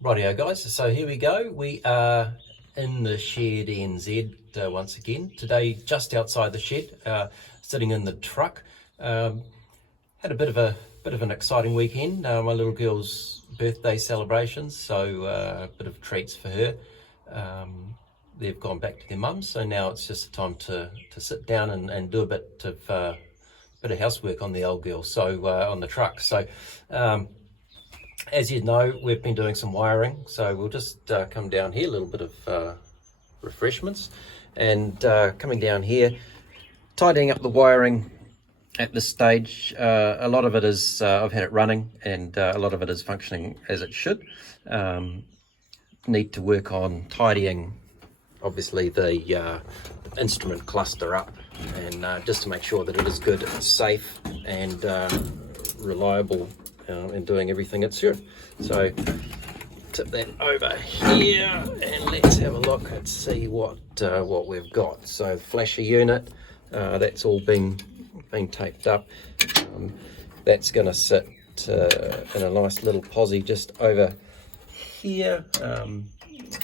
Rightio guys, so here we go. We are in the shed NZ once again. Today just outside the shed, sitting in the truck. Had a bit of an exciting weekend. My little girl's birthday celebrations, so a bit of treats for her. They've gone back to their mums, so now it's just time to sit down and do a bit of housework on the old girl, so on the truck. So as you know, we've been doing some wiring, so we'll just come down here, a little bit of refreshments, and coming down here, tidying up the wiring at this stage. A lot of it is, I've had it running, and a lot of it is functioning as it should. Need to work on tidying, obviously, the instrument cluster up, and just to make sure that it is good, it's safe, and reliable, and doing everything it should. So tip that over here and let's have a look and see what we've got. So flasher unit, that's all been taped up. That's going to sit in a nice little posi just over here.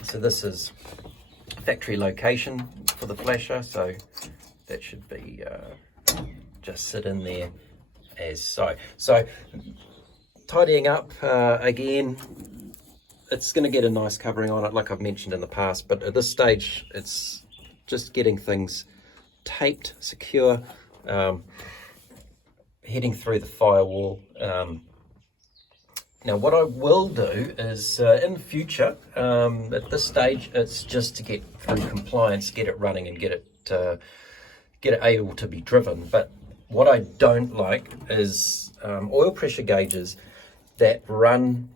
So this is factory location for the flasher, so that should be just sit in there as so. So tidying up, again, it's going to get a nice covering on it like I've mentioned in the past, but at this stage it's just getting things taped, secure, heading through the firewall. Now what I will do is in the future, at this stage it's just to get through compliance, get it running and get it able to be driven. But what I don't like is oil pressure gauges that run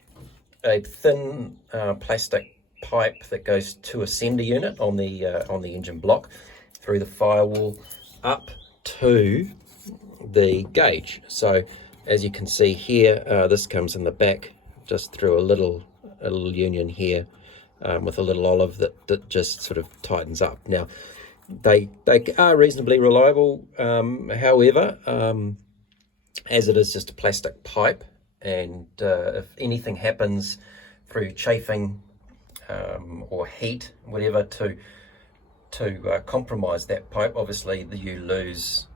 a thin plastic pipe that goes to a sender unit on the engine block through the firewall up to the gauge. So as you can see here, this comes in the back just through a little union here, with a little olive that just sort of tightens up. Now they are reasonably reliable, however, as it is just a plastic pipe, and if anything happens through chafing or heat, whatever, to compromise that pipe, obviously you lose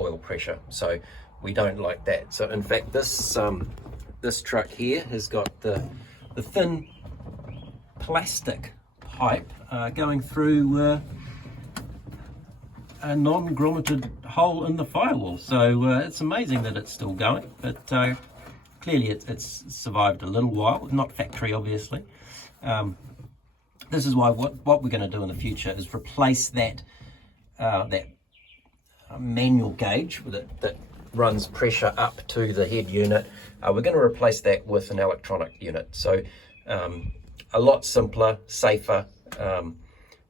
oil pressure. So we don't like that. So in fact this truck here has got the thin plastic pipe going through a non-grommeted hole in the firewall. So it's amazing that it's still going, but clearly it's survived a little while, not factory obviously. This is why what we're going to do in the future is replace that manual gauge that runs pressure up to the head unit. We're going to replace that with an electronic unit. So a lot simpler, safer,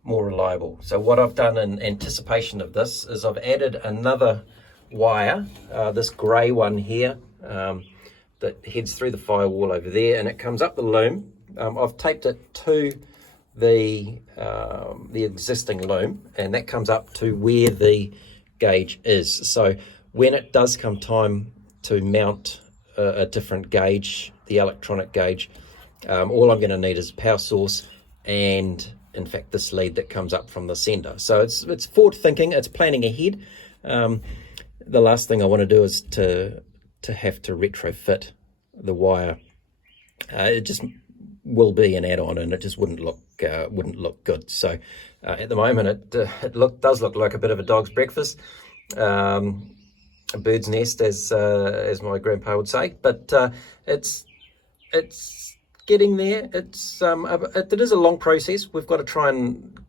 more reliable. So what I've done in anticipation of this is I've added another wire, this grey one here, that heads through the firewall over there, and it comes up the loom. I've taped it to the existing loom, and that comes up to where the gauge is. So when it does come time to mount a different gauge, the electronic gauge, all I'm going to need is a power source and in fact this lead that comes up from the sender. So it's forward thinking, it's planning ahead. The last thing I want to do is to have to retrofit the wire. It just will be an add-on, and it just wouldn't look good. So at the moment it does look like a bit of a dog's breakfast, a bird's nest, as my grandpa would say. But it's getting there. It is a long process. We've got to try and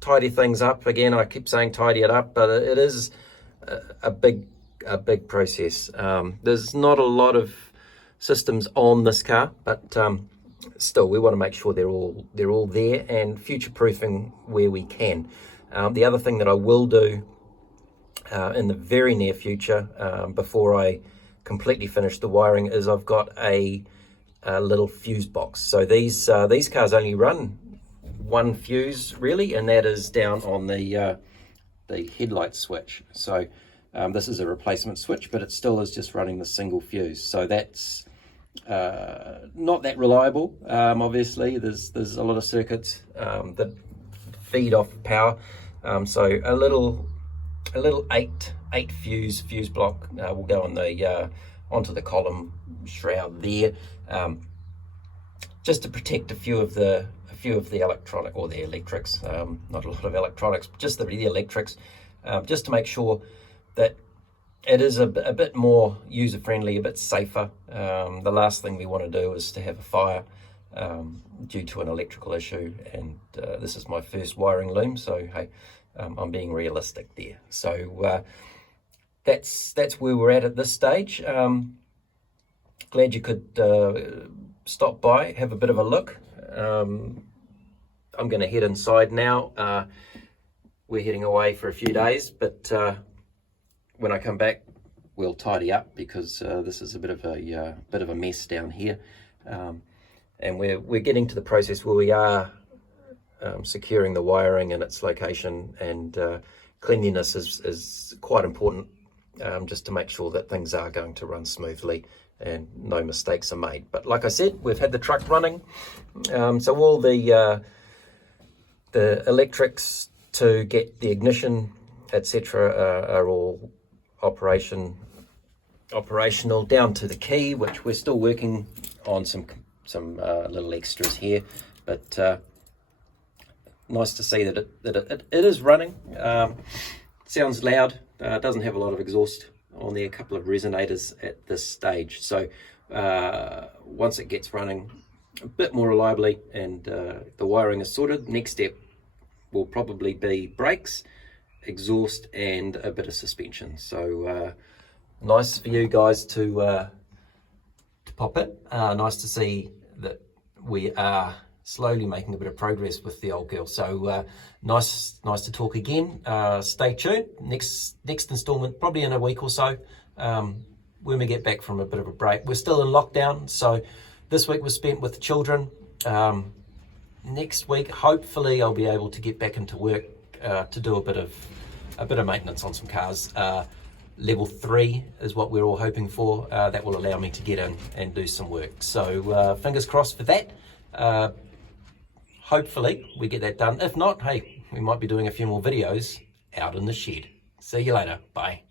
tidy things up. Again, I keep saying tidy it up, but it is a big process. There's not a lot of systems on this car, but still we want to make sure they're all there and future-proofing where we can. The other thing that I will do in the very near future, before I completely finish the wiring, is I've got a little fuse box. So these cars only run one fuse really, and that is down on the headlight switch. So this is a replacement switch, but it still is just running the single fuse. So that's not that reliable. Obviously, there's a lot of circuits that feed off power. So a little eight fuse block will go on the onto the column shroud there, just to protect a few of the electronic, or the electrics. Not a lot of electronics, just the electrics, just to make sure that it is a bit more user-friendly, a bit safer. The last thing we want to do is to have a fire due to an electrical issue, and this is my first wiring loom, so hey, I'm being realistic there. So that's where we're at this stage. Glad you could stop by, have a bit of a look. I'm going to head inside now. We're heading away for a few days, but when I come back, we'll tidy up, because this is a bit of a mess down here, and we're getting to the process where we are securing the wiring and its location, and cleanliness is quite important, just to make sure that things are going to run smoothly and no mistakes are made. But like I said, we've had the truck running, so all the electrics to get the ignition, etc., are all operational, down to the key, which we're still working on some little extras here, but nice to see that it is running. Sounds loud, doesn't have a lot of exhaust on there, a couple of resonators at this stage. So once it gets running a bit more reliably and the wiring is sorted, next step will probably be brakes, exhaust, and a bit of suspension. So nice for you guys to pop in. Nice to see that we are slowly making a bit of progress with the old girl. So nice to talk again. Stay tuned. Next installment probably in a week or so, when we get back from a bit of a break. We're still in lockdown, so this week was spent with the children. Next week, hopefully, I'll be able to get back into work to do a bit of maintenance on some cars. Level 3 is what we're all hoping for. That will allow me to get in and do some work. So fingers crossed for that. Hopefully we get that done. If not, hey, we might be doing a few more videos out in the shed. See you later. Bye.